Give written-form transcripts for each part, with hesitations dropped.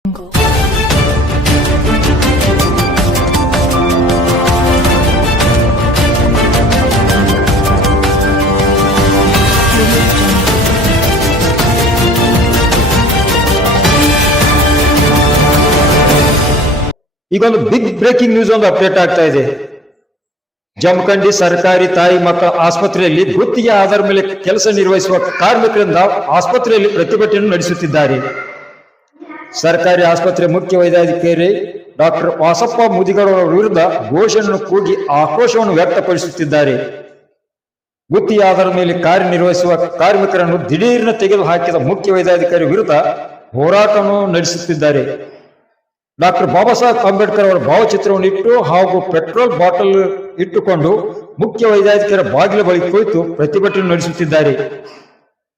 ಈಗ ಒಂದು big breaking news ಒಂದು ಅಪ್ಡೇಟ್ ಆಗ್ತಾ ಇದೆ. ಜಮಖಂಡಿ ಸರ್ಕಾರಿ ತಾಯಿ ಮಕ್ಕಳ ಆಸ್ಪತ್ರೆಯಲ್ಲಿ ಗುತ್ತಿಗೆ ಆಧಾರ ಮೇಲೆ ಕೆಲಸ ನಿರ್ವಹಿಸುವ ಕಾರ್ಮಿಕರಿಂದ ಆಸ್ಪತ್ರೆಯಲ್ಲಿ ಪ್ರತಿಭಟನೆ ನಡೆಸುತ್ತಿದ್ದಾರೆ. ಸರ್ಕಾರಿ ಆಸ್ಪತ್ರೆ ಮುಖ್ಯ ವೈದ್ಯಾಧಿಕಾರಿ ಡಾಕ್ಟರ್ ವಾಸಪ್ಪ ಮುದಿಗೌಡ ಅವರ ವಿರುದ್ಧ ಘೋಷಣೆಯನ್ನು ಕೂಗಿ ಆಕ್ರೋಶವನ್ನು ವ್ಯಕ್ತಪಡಿಸುತ್ತಿದ್ದಾರೆ. ಗುತ್ತಿಗೆ ಆಧಾರದ ಮೇಲೆ ಕಾರ್ಯನಿರ್ವಹಿಸುವ ಕಾರ್ಮಿಕರನ್ನು ದಿಢೀರ್ನ ತೆಗೆದು ಹಾಕಿದ ಮುಖ್ಯ ವೈದ್ಯಾಧಿಕಾರಿ ವಿರುದ್ಧ ಹೋರಾಟವನ್ನು ನಡೆಸುತ್ತಿದ್ದಾರೆ. ಡಾಕ್ಟರ್ ಬಾಬಾ ಸಾಹೇಬ್ ಅಂಬೇಡ್ಕರ್ ಅವರ ಭಾವಚಿತ್ರವನ್ನು ಇಟ್ಟು ಹಾಗೂ ಪೆಟ್ರೋಲ್ ಬಾಟಲ್ ಇಟ್ಟುಕೊಂಡು ಮುಖ್ಯ ವೈದ್ಯಾಧಿಕಾರಿ ಬಾಗಿಲ ಬಳಿ ಕುಳಿತು ಪ್ರತಿಭಟನೆ ನಡೆಸುತ್ತಿದ್ದಾರೆ.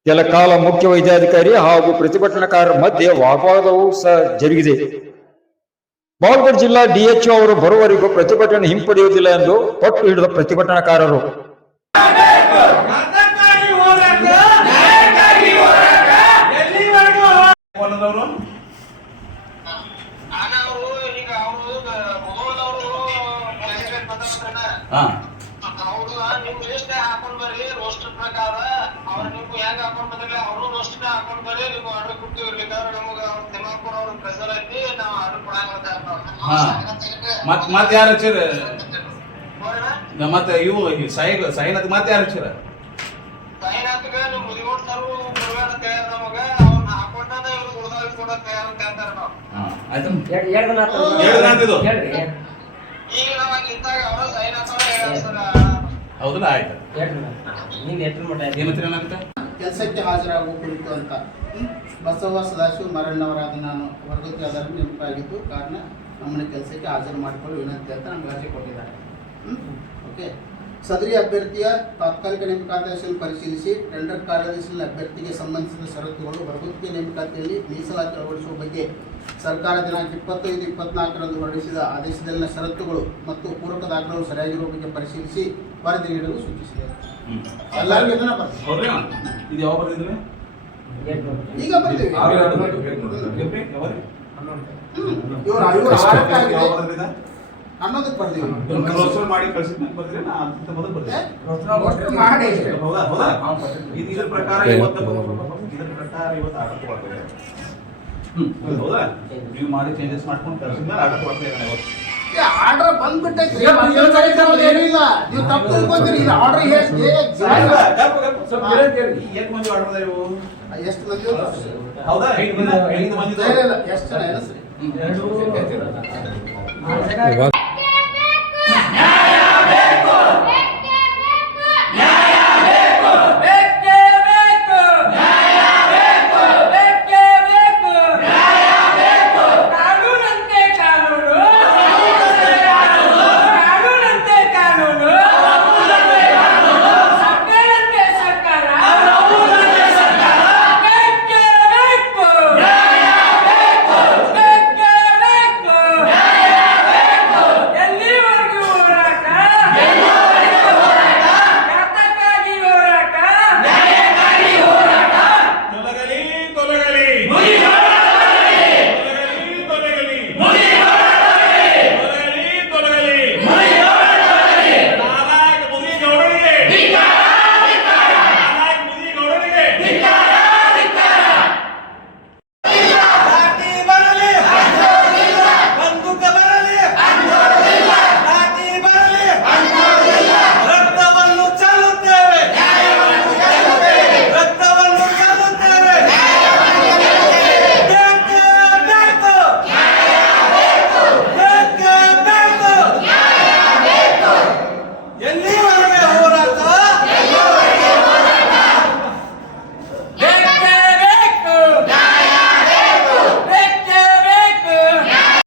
ಕೆಲ ಕಾಲ ಮುಖ್ಯ ವೈದ್ಯಾಧಿಕಾರಿ ಹಾಗೂ ಪ್ರತಿಭಟನಾಕಾರರ ಮಧ್ಯೆ ವಾಗ್ವಾದವೂ ಸಹ ಜರುಗಿದೆ. ಬಾಗಲಕೋಟೆ ಜಿಲ್ಲಾ ಡಿಎಚ್ಒ ಅವರು ಬರುವವರೆಗೂ ಪ್ರತಿಭಟನೆ ಹಿಂಪಡೆಯುವುದಿಲ್ಲ ಎಂದು ಪಟ್ಟು ಹಿಡಿದ ಪ್ರತಿಭಟನಾಕಾರರು ಹಾಕೊಂಡ್ ಬರ್ರಿ ರೋಸ್ಟರ್ ಪ್ರಕಾರ ಅವ್ರ ನಿಮ್ಗೆ ಹೆಂಗ್ ಹಾಕೊಂಡ್ ಬಂದ್ರೆ ಅವರು ರೋಸ್ಟರ್ ಹಾಕೊಂಡ್ ಬರ್ರಿ ನೀವು ಆರ್ಡರ್ ಕೊಡ್ತೀವಿ ಬೇಕಾದ್ರೆ ನಮಗ ತಿಮ್ಮಾಪುರ ಅವ್ರ ಪ್ರೆಸರ್ ಐತಿ ನಾವು ಆರ್ಡರ್ ಕೊಡಂಗ ಮತ್ ಯಾರು ಹಚ್ಚಿರ ಮತ್ತೆ ಇವು ಸಾಯಿನಾಥ್ ಮತ್ತೆ ಯಾರು ಹಚ್ಚಿರ ಸಾಯಿನಾಥ್ಗ ನೀವು ಮುದಿಗೋಡ್ ಸರ್ ಬರುವಾರ ತಯಾರ ನಮಗ ಅವ್ನ ಹಾಕೊಂಡ ಇವ್ರು ಉಳ್ದಾವಿ ಕೂಡ ತಯಾರ ಅಂತ ಹೇಳ್ತಾರ ನಾವು ಈಗ ನಾವ್ ಇದ್ದಾಗ ಅವರ ಸಾಯಿನಾಥ್ ಅವ್ರ ಹೇಳ ಸರ್ ಹೌದಲ್ಲ ಆಯ್ತು ಕೆಲಸಕ್ಕೆ ಹಾಜರಾಗುವ ಕುರಿತು ಅಂತ ಬಸವ ಸದಾಶಿವ ಮರಣ್ಣವರಾದ ನಾನು ವರ್ಗಕ್ಕೆ ಆಧಾರ ನೇಮಕಾಗಿದ್ದು ಕಾರಣ ನಮ್ಮನ್ನ ಕೆಲಸಕ್ಕೆ ಹಾಜರು ಮಾಡಿಕೊಳ್ಳಿ ವಿನಂತಿ ಅಂತ ನಮ್ಗೆ ಅರ್ಜಿ ಕೊಟ್ಟಿದ್ದಾರೆ. ಓಕೆ, ಸದರಿ ಅಭ್ಯರ್ಥಿಯ ತಾತ್ಕಾಲಿಕ ನೇಮಕಾತಿಯನ್ನು ಪರಿಶೀಲಿಸಿ ಟೆಂಡರ್ ಕಾರ್ಯಾದೇಶದಲ್ಲಿ ಅಭ್ಯರ್ಥಿಗೆ ಸಂಬಂಧಿಸಿದ ಷರತ್ತುಗಳು ಹೊರಗುತ್ತಿಗೆ ನೇಮಕಾತಿಯಲ್ಲಿ ಮೀಸಲಾತಿ ಅಳವಡಿಸುವ ಬಗ್ಗೆ ಸರ್ಕಾರ ದಿನಾಂಕ 25-24ರಂದು ಹೊರಡಿಸಿದ ಆದೇಶದಲ್ಲಿನ ಷರತ್ತುಗಳು ಮತ್ತು ಪೂರಕ ದಾಖಲೆಗಳು ಸರಿಯಾಗಿರುವ ಬಗ್ಗೆ ಪರಿಶೀಲಿಸಿ ವರದಿ ನೀಡಲು ಸೂಚಿಸಿದೆ. ಎಲ್ಲರಿಗೂ ಇದನ್ನ ಬರ್ತೀವಿ. ಇದು ಯಾವ ಬರ್ತಿದ್ರೆ ಈಗ ಬರ್ತೀವಿ. ಅನ್ನೋದಕ್ಕೆ ಬರ್ತೀವಿ. ಮಾಡಿ ಕಳಿಸಿದ ಬರ್ತೀರಿ ನಾ ಅಂತ ಮೊದಲು ಬರ್ತೀವಿ. ಇದರ ಪ್ರಕಾರ ಇವತ್ತು ಆರ್ಡರ್ ಕೊಡ್ತೇವೆ. ಹೌದಾ, ನೀವು ಮಾಡಿ ಚೇಂಜಸ್ ಮಾಡ್ಕೊಂಡು ಕಳಿಸಿದ ಆರ್ಡರ್ ಕೊಡ್ತೇವೆ. ಆರ್ಡರ್ ಬಂದ್ಬಿಟ್ಟೈತಿ, ಏನಿಲ್ಲ, ನೀವು ತಪ್ಪು ತಿಳ್ಕೊಂತೀರಿ. ಇದು ಆರ್ಡರ್ ಎಷ್ಟು ಮಂದಿ ಆರ್ಡರ್ ಇವು ಎಷ್ಟು ಮಂದಿ ಹೌದಾ 5 ಮಂದಿ ಎಷ್ಟು ಜನ